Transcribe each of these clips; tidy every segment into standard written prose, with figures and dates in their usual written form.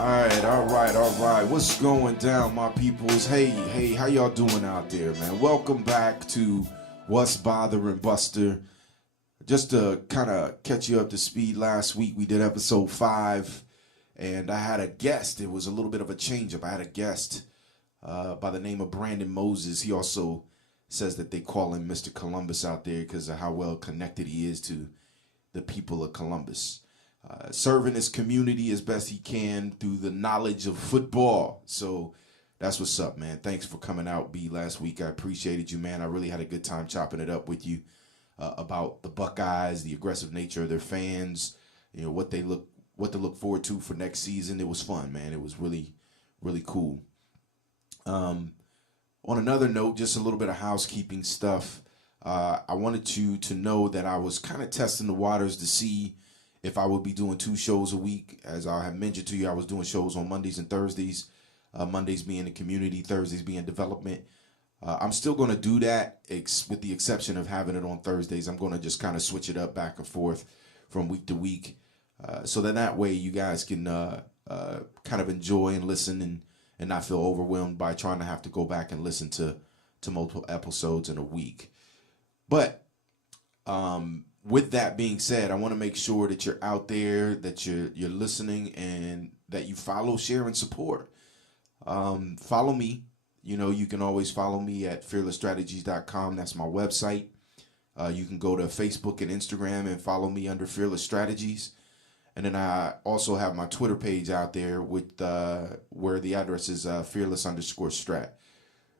All right. What's going down, my peoples? Hey, how y'all doing out there, man? Welcome back to What's Bothering Buster. Just to kind of catch you up to speed, last week we did episode 5, and I had a guest. It was a little bit of a change-up. I had a guest by the name of Brandon Moses. He also says that they call him Mr. Columbus out there because of how well connected he is to the people of Columbus. Serving his community as best he can through the knowledge of football. So that's what's up, man. Thanks for coming out, B, last week. I appreciated you, man. I really had a good time chopping it up with you about the Buckeyes, the aggressive nature of their fans, you know, what to look forward to for next season. It was fun, man. It was really, really cool. On another note, just a little bit of housekeeping stuff. I wanted you to know that I was kind of testing the waters to see if I would be doing 2 shows a week. As I have mentioned to you, I was doing shows on Mondays and Thursdays. Mondays being the community, Thursdays being development. I'm still going to do that, with the exception of having it on Thursdays. I'm going to just kind of switch it up back and forth from week to week, so that way you guys can kind of enjoy and listen and not feel overwhelmed by trying to have to go back and listen to multiple episodes in a week. But with that being said, I want to make sure that you're out there, that you're listening, and that you follow, share, and support. Follow me. You know, you can always follow me at fearlessstrategies.com. That's my website. You can go to Facebook and Instagram and follow me under Fearless Strategies. And then I also have my Twitter page out there with where the address is fearless_strat.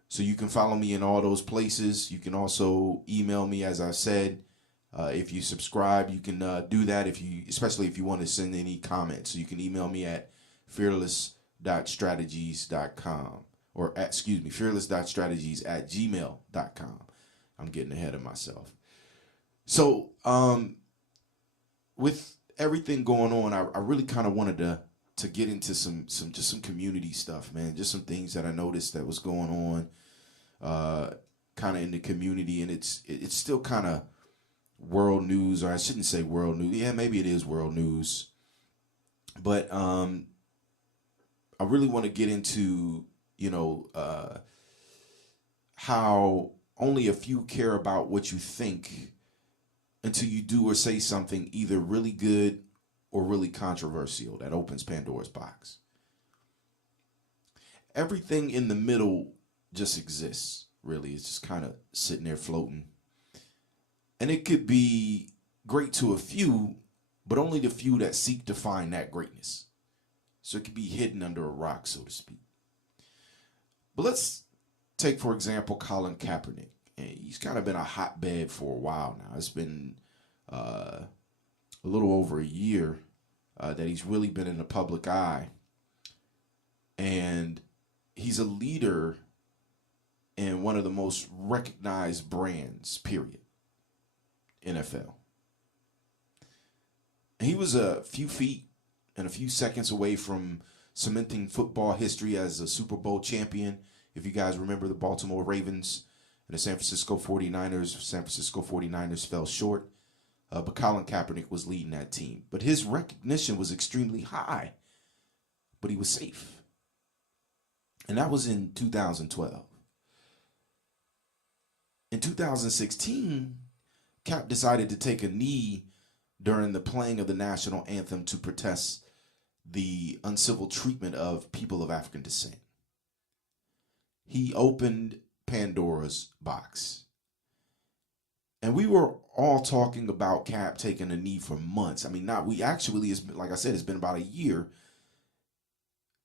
So you can follow me in all those places. You can also email me, as I said. If you subscribe, you can do that, especially if you want to send any comments. So you can email me at fearless.strategies.com or fearless.strategies@gmail.com. I'm getting ahead of myself. So with everything going on, I really kind of wanted to get into some community stuff, man. Just some things that I noticed that was going on kind of in the community, and it's still kind of world news, or I shouldn't say world news. Yeah, maybe it is world news. But I really want to get into, how only a few care about what you think until you do or say something either really good or really controversial that opens Pandora's box. Everything in the middle just exists, really. It's just kind of sitting there floating. And it could be great to a few, but only the few that seek to find that greatness. So it could be hidden under a rock, so to speak. But let's take, for example, Colin Kaepernick. He's kind of been a hotbed for a while now. It's been a little over a year that he's really been in the public eye. And he's a leader in one of the most recognized brands, period. NFL. He was a few feet and a few seconds away from cementing football history as a Super Bowl champion. If you guys remember the Baltimore Ravens and the San Francisco 49ers fell short, but Colin Kaepernick was leading that team. But his recognition was extremely high, but he was safe. And that was in 2012. In 2016, Cap decided to take a knee during the playing of the national anthem to protest the uncivil treatment of people of African descent. He opened Pandora's box. And we were all talking about Cap taking a knee for months. I mean, like I said, it's been about a year.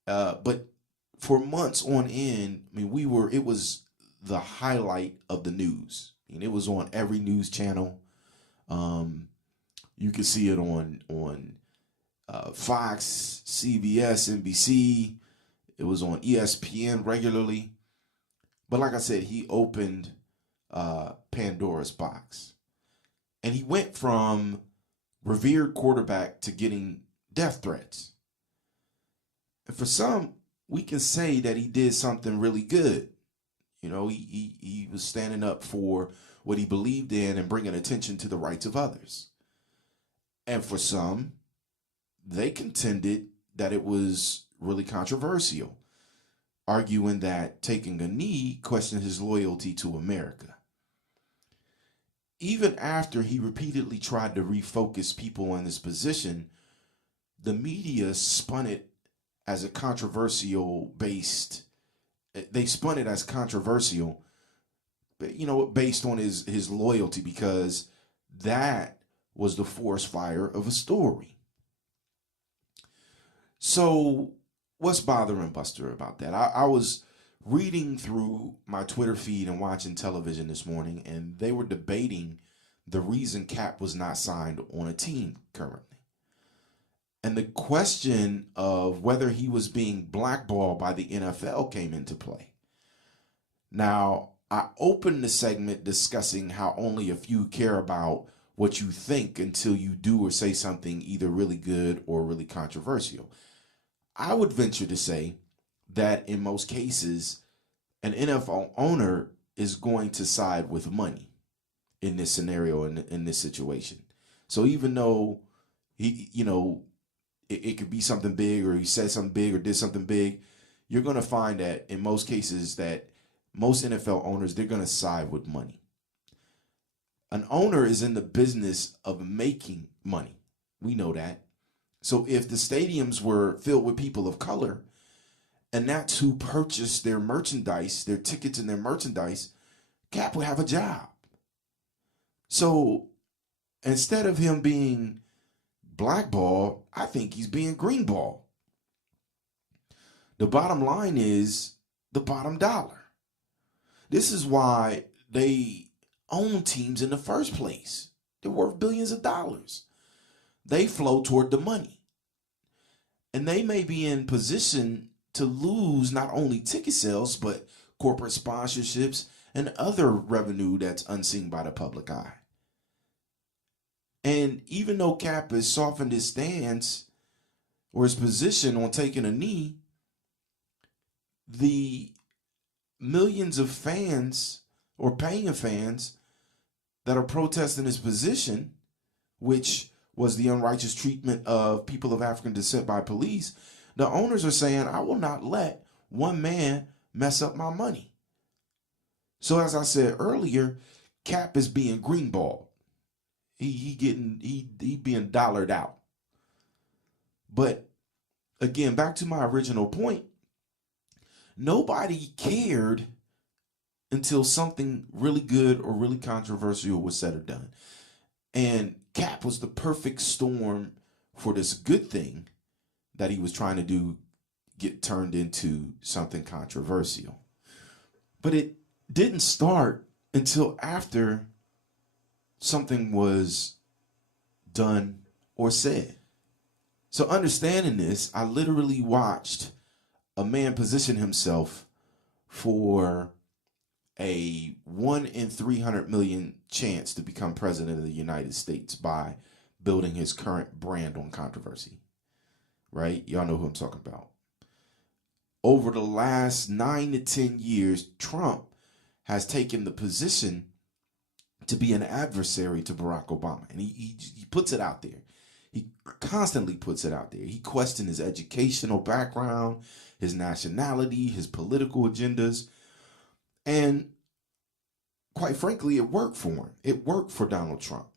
But for months on end, I mean, it was the highlight of the news. And it was on every news channel. You could see it on Fox, CBS, NBC. It was on ESPN regularly. But like I said, he opened Pandora's box. And he went from revered quarterback to getting death threats. And for some, we can say that he did something really good. You know, he was standing up for what he believed in and bringing attention to the rights of others. And for some, they contended that it was really controversial, arguing that taking a knee questioned his loyalty to America. Even after he repeatedly tried to refocus people on this position, the media spun it as a controversial based. They spun it as controversial, based on his loyalty, because that was the forest fire of a story. So what's bothering Buster about that? I was reading through my Twitter feed and watching television this morning, and they were debating the reason Cap was not signed on a team currently. And the question of whether he was being blackballed by the NFL came into play. Now, I opened the segment discussing how only a few care about what you think until you do or say something either really good or really controversial. I would venture to say that in most cases, an NFL owner is going to side with money in this scenario, in this situation. So even though it could be something big, or he said something big or did something big, you're going to find that in most cases that most NFL owners, they're going to side with money. An owner is in the business of making money. We know that. So if the stadiums were filled with people of color, and that's who purchased their merchandise, their tickets and their merchandise, Cap would have a job. So instead of him being blackballed, I think he's being greenballed. The bottom line is the bottom dollar. This is why they own teams in the first place. They're worth billions of dollars. They flow toward the money. And they may be in position to lose not only ticket sales, but corporate sponsorships and other revenue that's unseen by the public eye. And even though Cap has softened his stance or his position on taking a knee, the millions of fans or paying fans that are protesting his position, which was the unrighteous treatment of people of African descent by police, the owners are saying, I will not let one man mess up my money. So as I said earlier, Cap is being greenballed. He being dollared out. But again, back to my original point, nobody cared until something really good or really controversial was said or done. And Cap was the perfect storm for this good thing that he was trying to do get turned into something controversial. But it didn't start until after something was done or said. So understanding this, I literally watched a man position himself for a 1 in 300 million chance to become president of the United States by building his current brand on controversy. Right? Y'all know who I'm talking about. Over the last 9 to 10 years, Trump has taken the position to be an adversary to Barack Obama. And he puts it out there. He constantly puts it out there. He questioned his educational background, his nationality, his political agendas. And quite frankly, it worked for him. It worked for Donald Trump.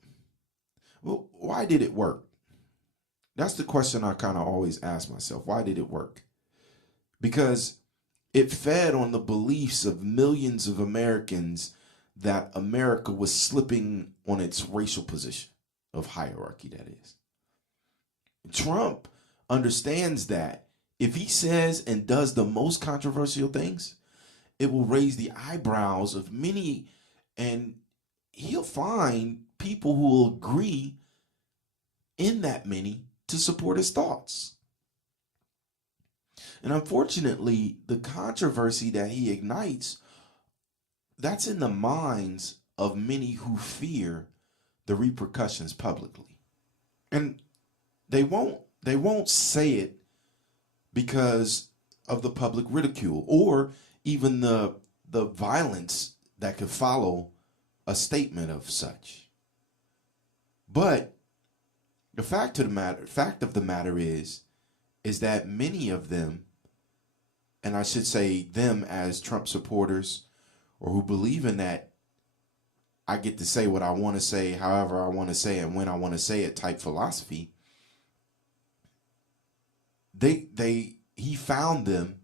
Well, why did it work? That's the question I kind of always ask myself. Why did it work? Because it fed on the beliefs of millions of Americans that America was slipping on its racial position of hierarchy, that is. Trump understands that if he says and does the most controversial things, it will raise the eyebrows of many, and he'll find people who will agree in that many to support his thoughts. And unfortunately, the controversy that he ignites, that's in the minds of many who fear the repercussions publicly. And they won't say it because of the public ridicule or even the violence that could follow a statement of such. But the fact of the matter is is that many of them, and I should say them as Trump supporters or who believe in that I get to say what I want to say, however I want to say it, and when I want to say it type philosophy, he found them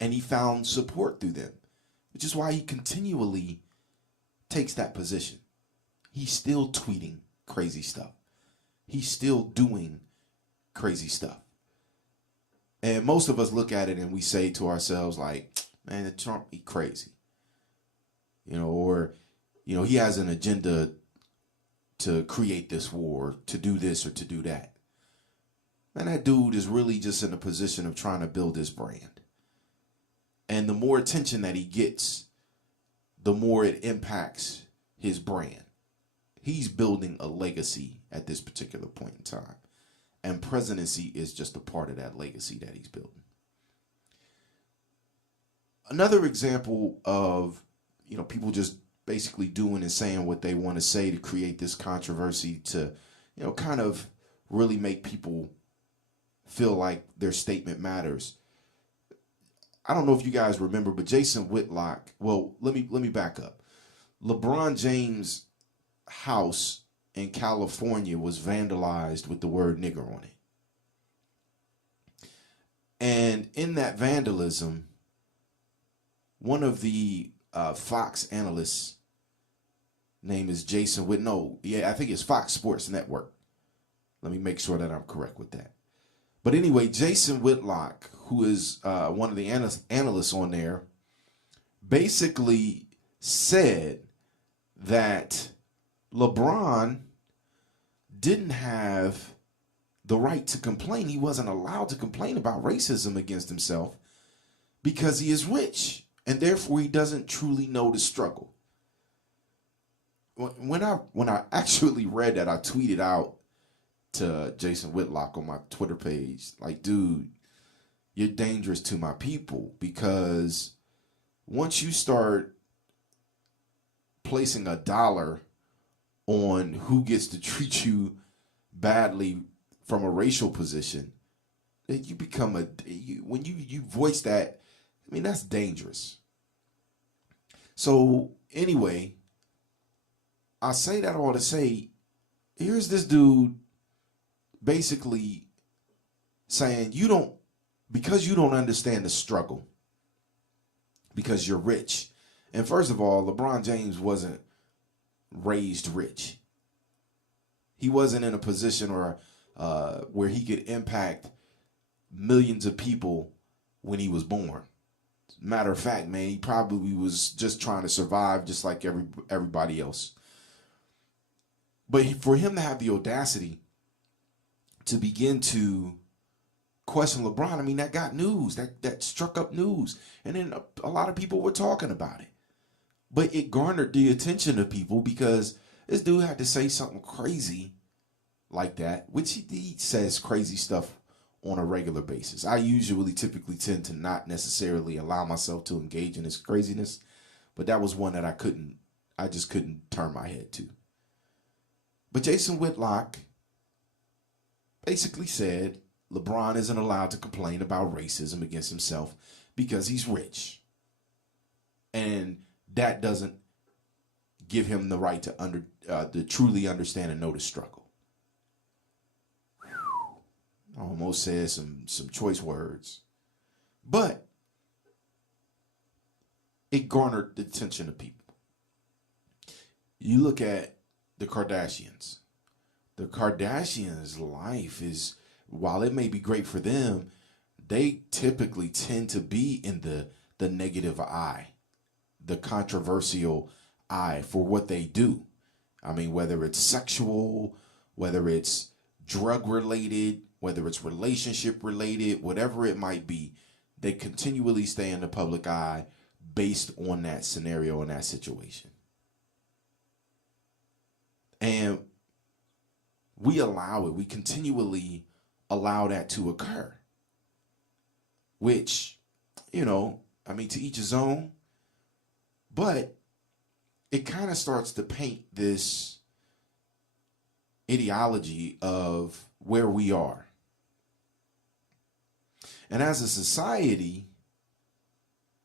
and he found support through them, which is why he continually takes that position. He's still tweeting crazy stuff. He's still doing crazy stuff. And most of us look at it and we say to ourselves, like, man, Trump, he crazy. Or, he has an agenda to create this war, to do this or to do that. Man, that dude is really just in a position of trying to build his brand. And the more attention that he gets, the more it impacts his brand. He's building a legacy at this particular point in time. And presidency is just a part of that legacy that he's building. Another example of, people just basically doing and saying what they want to say to create this controversy to, kind of really make people feel like their statement matters. I don't know if you guys remember, but Jason Whitlock, well, let me back up. LeBron James' house in California was vandalized with the word nigger on it. And in that vandalism, one of the Fox analysts, name is Jason I think it's Fox Sports Network. Let me make sure that I'm correct with that. But anyway, Jason Whitlock, who is one of the analysts on there, basically said that LeBron didn't have the right to complain. He wasn't allowed to complain about racism against himself because he is rich and therefore he doesn't truly know the struggle. When I actually read that, I tweeted out to Jason Whitlock on my Twitter page, like, dude, you're dangerous to my people, because once you start placing $1 on who gets to treat you badly from a racial position, you become when you voice that, I mean, that's dangerous. So anyway, I say that all to say, here's this dude basically saying because you don't understand the struggle, because you're rich. And first of all, LeBron James wasn't raised rich. He wasn't in a position where he could impact millions of people when he was born. Matter of fact, man, he probably was just trying to survive just like everybody else. But for him to have the audacity to begin to question LeBron, I mean, that got news. That struck up news. And then a lot of people were talking about it. But it garnered the attention of people because this dude had to say something crazy like that, which he says crazy stuff on a regular basis. I typically tend to not necessarily allow myself to engage in this craziness, but that was one that I just couldn't turn my head to. But Jason Whitlock basically said LeBron isn't allowed to complain about racism against himself because he's rich. And that doesn't give him the right to truly understand and know the struggle. I almost said some choice words. But it garnered the attention of people. You look at the Kardashians. The Kardashians' life is, while it may be great for them, they typically tend to be in the negative eye, the controversial eye for what they do. I mean, whether it's sexual, whether it's drug related, whether it's relationship related, whatever it might be, they continually stay in the public eye based on that scenario and that situation. And we continually allow that to occur, which, I mean, to each his own, but it kind of starts to paint this ideology of where we are. And as a society,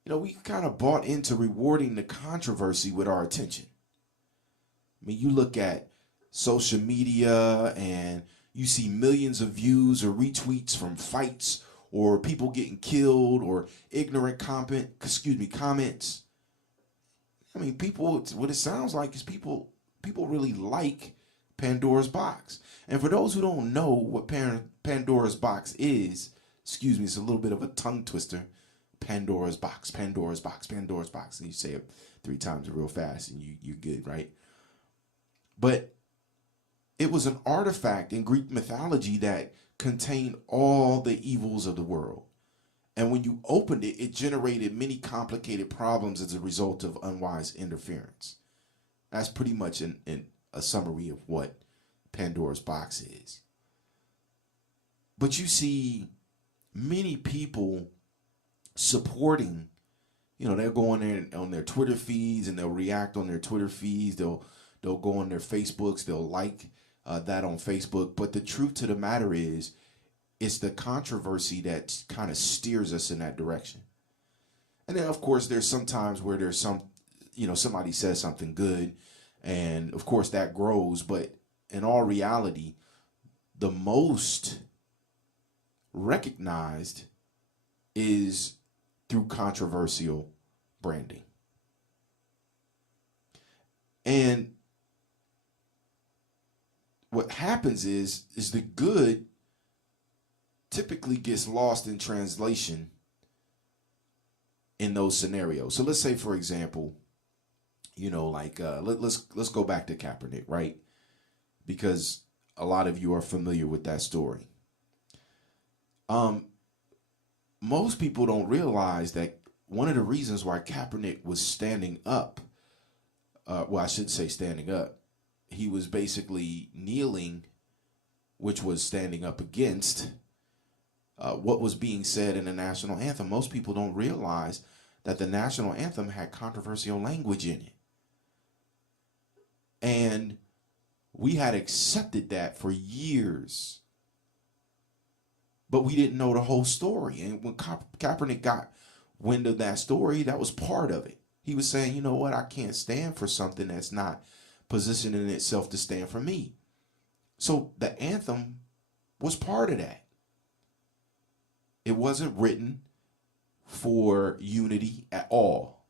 we kind of bought into rewarding the controversy with our attention. I mean, you look at social media and you see millions of views or retweets from fights or people getting killed or ignorant comments. I mean, what it sounds like is people really like Pandora's box. And for those who don't know what Pandora's box is, it's a little bit of a tongue twister. Pandora's box, Pandora's box, Pandora's box. And you say it 3 times real fast and you're good, right? But it was an artifact in Greek mythology that contained all the evils of the world. And when you opened it, it generated many complicated problems as a result of unwise interference. That's pretty much in a summary of what Pandora's box is. But you see many people supporting, they'll go on there on their Twitter feeds and they'll react on their Twitter feeds. They'll go on their Facebooks. They'll like that on Facebook. But the truth to the matter is, it's the controversy that kind of steers us in that direction. And then, of course, there's some times where there's somebody says something good, and of course that grows. But in all reality, the most recognized is through controversial branding. And what happens is the good typically gets lost in translation in those scenarios. So let's say, for example, let's go back to Kaepernick, right? Because a lot of you are familiar with that story. Most people don't realize that one of the reasons why Kaepernick was standing up, I should say standing up, he was basically kneeling, which was standing up against what was being said in the national anthem. Most people don't realize that the national anthem had controversial language in it. And we had accepted that for years, but we didn't know the whole story. And when Kaepernick got wind of that story, that was part of it. He was saying, you know what, I can't stand for something that's not positioning itself to stand for me. So the anthem was part of that. It wasn't written for unity at all.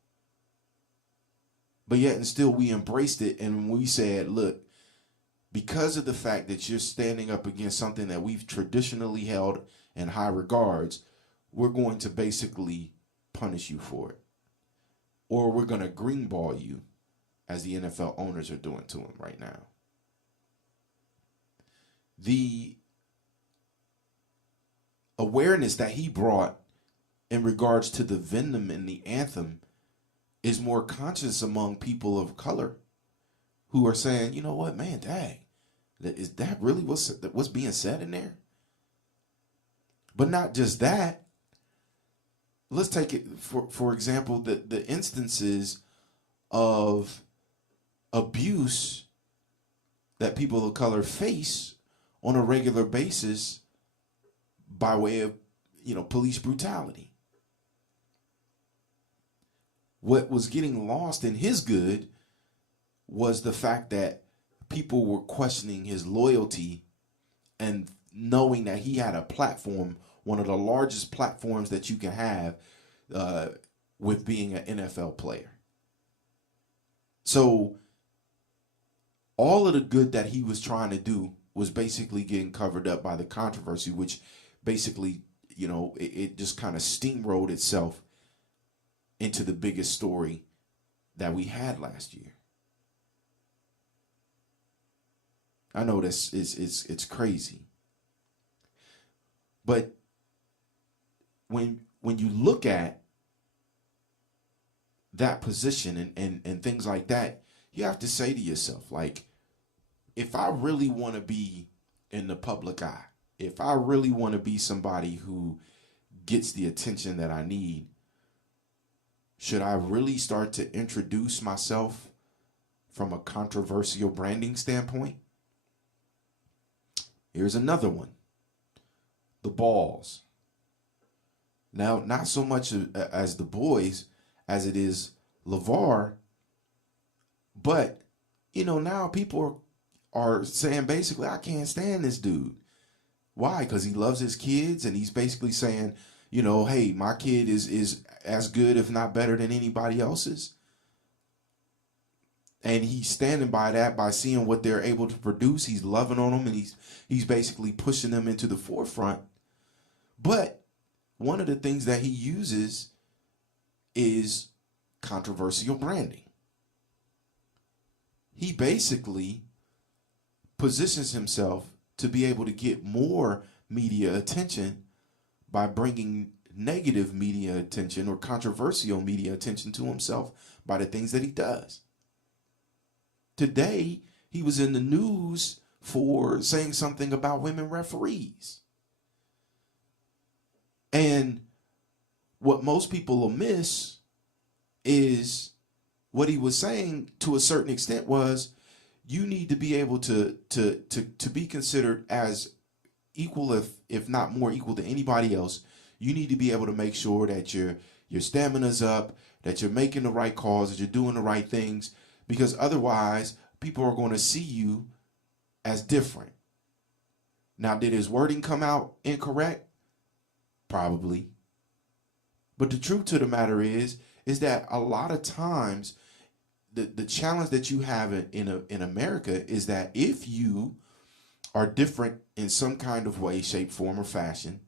But yet and still we embraced it, and we said, look, because of the fact that you're standing up against something that we've traditionally held in high regards, we're going to basically punish you for it. Or we're going to greenball you, as the NFL owners are doing to him right now. The awareness that he brought in regards to the venom in the anthem is more conscious among people of color who are saying, you know what, man, dang, is that really what's being said in there? But not just that. Let's take it, for example, the instances of abuse that people of color face on a regular basis by way of, police brutality. What was getting lost in his good was the fact that people were questioning his loyalty and knowing that he had a platform, one of the largest platforms that you can have with being an NFL player. So all of the good that he was trying to do was basically getting covered up by the controversy, which basically, it just kind of steamrolled itself into the biggest story that we had last year. I know this it's crazy. But when you look at that position and things like that, you have to say to yourself, like, if I really want to be in the public eye, if I really want to be somebody who gets the attention that I need, should I really start to introduce myself from a controversial branding standpoint? Here's another one. The balls. Now, not so much as the boys as it is LeVar, but now people are saying basically, I can't stand this dude. Why? Because he loves his kids, and he's basically saying, hey, my kid is as good, if not better, than anybody else's. And he's standing by that by seeing what they're able to produce. He's loving on them, and he's basically pushing them into the forefront. But one of the things that he uses is controversial branding. He basically positions himself to be able to get more media attention by bringing negative media attention or controversial media attention to himself by the things that he does. Today, he was in the news for saying something about women referees. And what most people will miss is what he was saying to a certain extent was, you need to be able to be considered as equal, if not more equal to anybody else. You need to be able to make sure that your stamina's up, that you're making the right calls, that you're doing the right things, because otherwise people are going to see you as different. Now, did his wording come out incorrect? Probably. But the truth to the matter is that a lot of times the challenge that you have in America is that if you are different in some kind of way, shape, form, or fashion,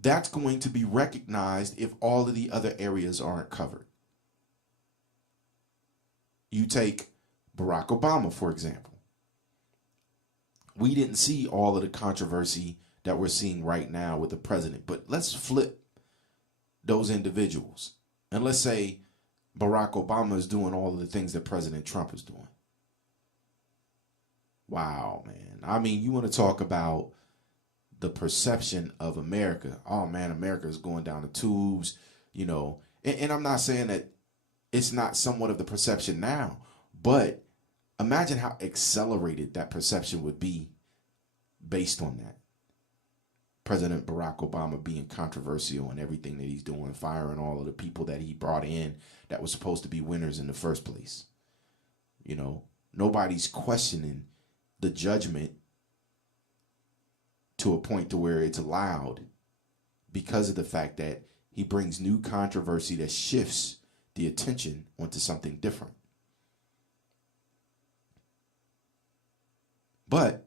that's going to be recognized if all of the other areas aren't covered. You take Barack Obama, for example. We didn't see all of the controversy that we're seeing right now with the president, but let's flip those individuals. And let's say Barack Obama is doing all of the things that President Trump is doing. Wow, man. I mean, you want to talk about the perception of America. Oh, man, America is going down the tubes, And I'm not saying that it's not somewhat of the perception now, but imagine how accelerated that perception would be based on that. President Barack Obama being controversial in everything that he's doing, firing all of the people that he brought in that was supposed to be winners in the first place. Nobody's questioning the judgment to a point to where it's allowed because of the fact that he brings new controversy that shifts the attention onto something different. But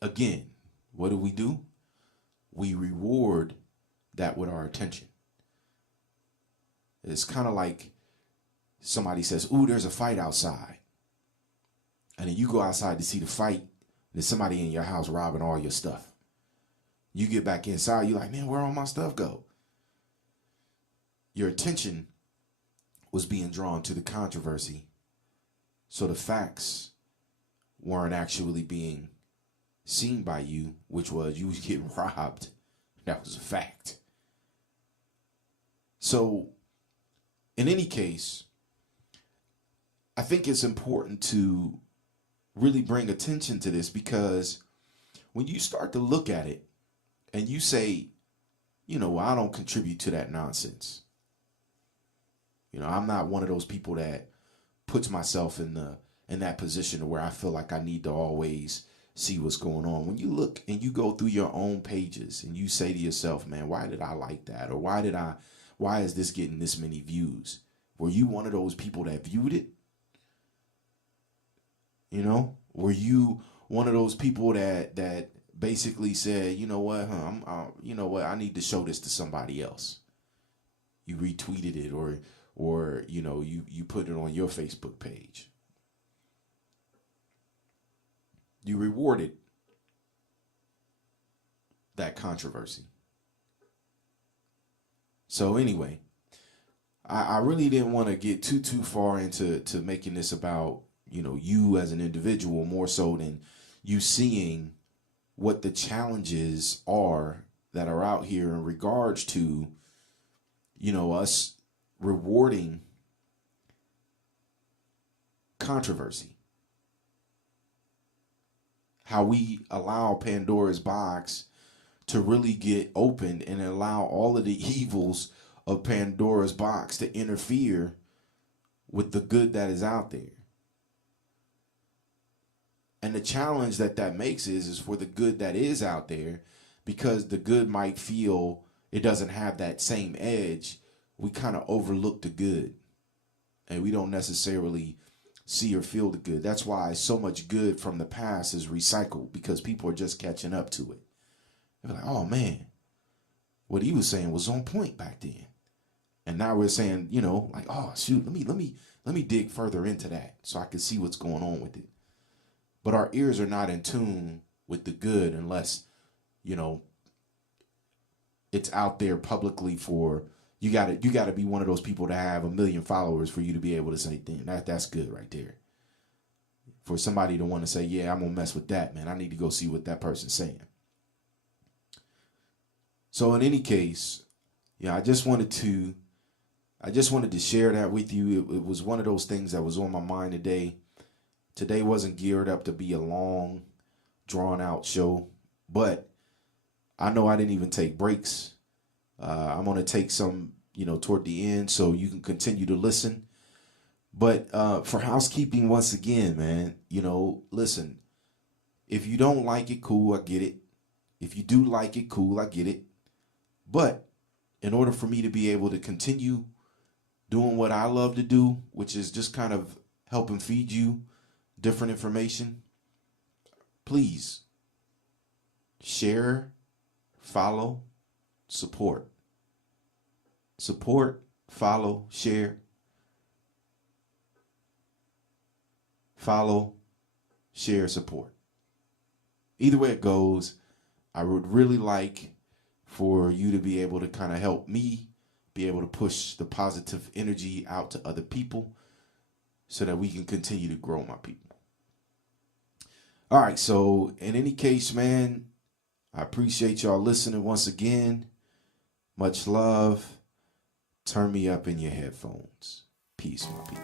again, what do? We reward that with our attention. It's kind of like somebody says, ooh, there's a fight outside. And then you go outside to see the fight. There's somebody in your house robbing all your stuff. You get back inside, you're like, man, where all my stuff go? Your attention was being drawn to the controversy. So the facts weren't actually being seen by you, which was you was getting robbed. That was a fact. So in any case, I think it's important to really bring attention to this, because when you start to look at it and you say, well, I don't contribute to that nonsense. I'm not one of those people that puts myself in that position where I feel like I need to always see what's going on. When you look and you go through your own pages and you say to yourself, man, why did I like that? Or why is this getting this many views? Were you one of those people that viewed it? Were you one of those people that basically said, you know what, I need to show this to somebody else? You retweeted it or you put it on your Facebook page. You rewarded that controversy. So anyway, I really didn't want to get too far into making this about, you as an individual, more so than you seeing what the challenges are that are out here in regards to, us rewarding controversy. How we allow Pandora's box to really get open and allow all of the evils of Pandora's box to interfere with the good that is out there. And the challenge that makes is for the good that is out there, because the good might feel it doesn't have that same edge, we kind of overlook the good. And we don't necessarily see or feel the good. That's why so much good from the past is recycled, because people are just catching up to it. They're like, oh man, what he was saying was on point back then. And now we're saying, you know, like, oh shoot, let me dig further into that so I can see what's going on with it. But our ears are not in tune with the good unless, you know, it's out there publicly for, you gotta be one of those people to have 1 million followers for you to be able to say, damn, that's good right there. For somebody to want to say, yeah, I'm gonna mess with that, man, I need to go see what that person's saying. So in any case, yeah, I just wanted to share that with you. It was one of those things that was on my mind today. Today wasn't geared up to be a long, drawn-out show, but I know I didn't even take breaks. I'm going to take some, you know, toward the end so you can continue to listen. But for housekeeping, once again, man, you know, listen, if you don't like it, cool, I get it. If you do like it, cool, I get it. But in order for me to be able to continue doing what I love to do, which is just kind of helping feed you different information, please share, follow, support. Support, follow, share. Follow, share, support. Either way it goes, I would really like for you to be able to kind of help me be able to push the positive energy out to other people so that we can continue to grow, my people. All right, so in any case, man, I appreciate y'all listening once again. Much love. Turn me up in your headphones. Peace, my people.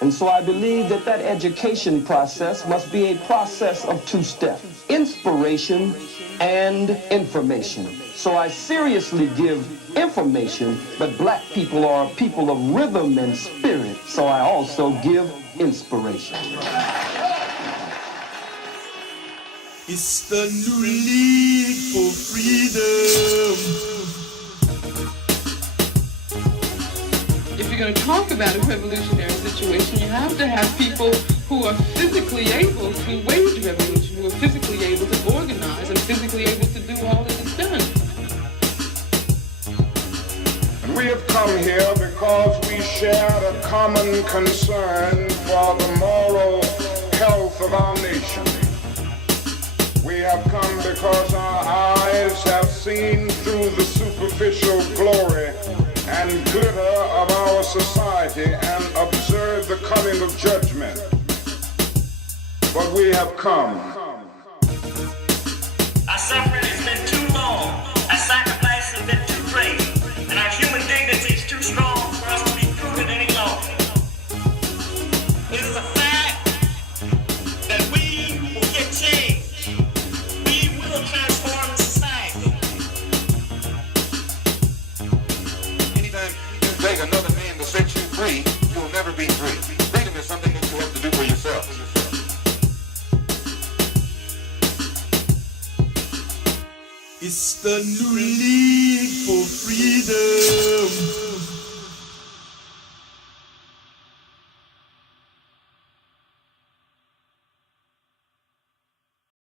And so I believe that that education process must be a process of two steps: inspiration and information. So I seriously give information, but black people are people of rhythm and spirit, so I also give inspiration. It's the new league for freedom. If you're going to talk about a revolutionary situation, you have to have people who are physically able to wage revolution, who are physically able to organize and physically able to do all that is done. And we have come here because we share a common concern for the moral health of our nation. We have come because our eyes have seen through the superficial glory and glitter of our society and observed the coming of judgment. But we have come. Our suffering has been too long, our sacrifice has been too great, and our human dignity It's the new league for freedom.